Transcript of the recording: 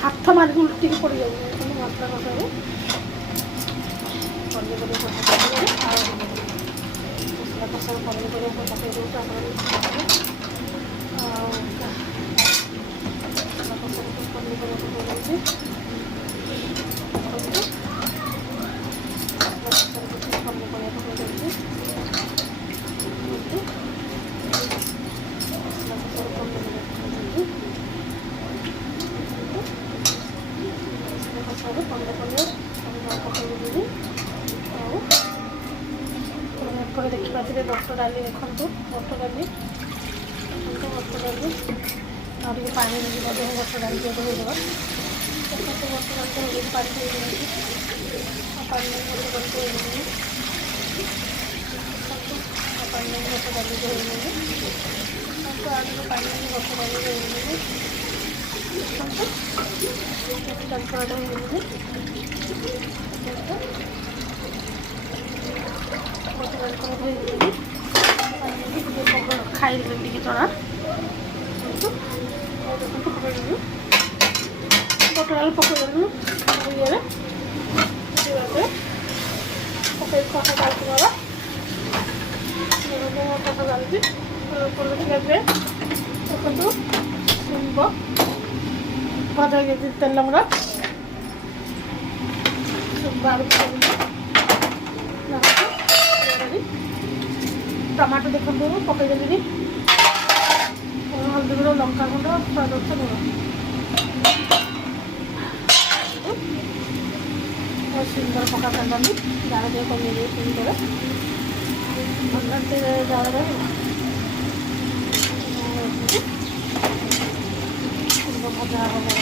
ହାତ ମାରି ଉଲଟିକି ପଡ଼ିଯାଉଛି ମସଲା କଷାରେ ପନିପରିବା ପକାଇଦେବେ ଆଉ ମସଲା କଷାରେ ପନିପରିବା ପକାଇ ଦେଉଛି ଆମର ଆଉ ମସଲା କଷାରେ ପନିପରିବା ପକାଇ ଦେଉଛି ପନିପରିବା ପକାଇ ଦେଉଛି ଏପଟେ ଦେଖିପାରୁଥିବେ ମଟର ଡାଲି ଦେଖନ୍ତୁ ମଟର ଡାଲି ଆଉ ଟିକେ ପାଣି ଦେଇକି ମଧ୍ୟ ମଟର ଡାଲି ଟିକେ ହେଇଯିବ ଦେଖନ୍ତୁ ମଟର ଡାଲି ହେଇକି ପାଣି ଦେଇଦେଉଛି ଆଉ ପାଣି ଦେଇକି ମଟର ଡାଲି ହେଇଯାଉଛି ପାଣି ଦେଇକି ମଟର ଡାଲି ହେଇଯାଉଛି ଆଉ ଟିକେ ପାଣି ଦେଇକି ମଟର ଡାଲି ହେଇଯାଉଛି ଦେଖନ୍ତୁ ଡାଲଫ୍ରାଏଡ଼ ହେଇଯାଉଛି ଖାଇଦେଲେ ଟିକେ ଚଣା ପକାଇଦେଲୁ ପୋଟଳ ପକାଇଦେଲୁ ଇଏରେ ପକାଇ କଷା ଚାଲିଛି ମୋର କଷା ଚାଲିଛି ଏବେ ଦେଖନ୍ତୁ ଶିମ୍ବ ଭଜା ହେଇଯାଇଛି ତେଲ ମୋର ଶିମ୍ବ ଆଳୁ ଟମାଟୋ ଦେଖନ୍ତୁ ପକାଇଦେଲିଣି ହଳଦୀ ଗୁଣ୍ଡ ଲଙ୍କା ଗୁଣ୍ଡ ସ୍ୱାଦ ଲୁଣ ସୁନ୍ଦର ପକା କରିଦେଲି ଜାଳ ଟିକେ କମେଇ ସୁନ୍ଦର ଭଲ ଜାଳରେ ଭଜା ହେବ।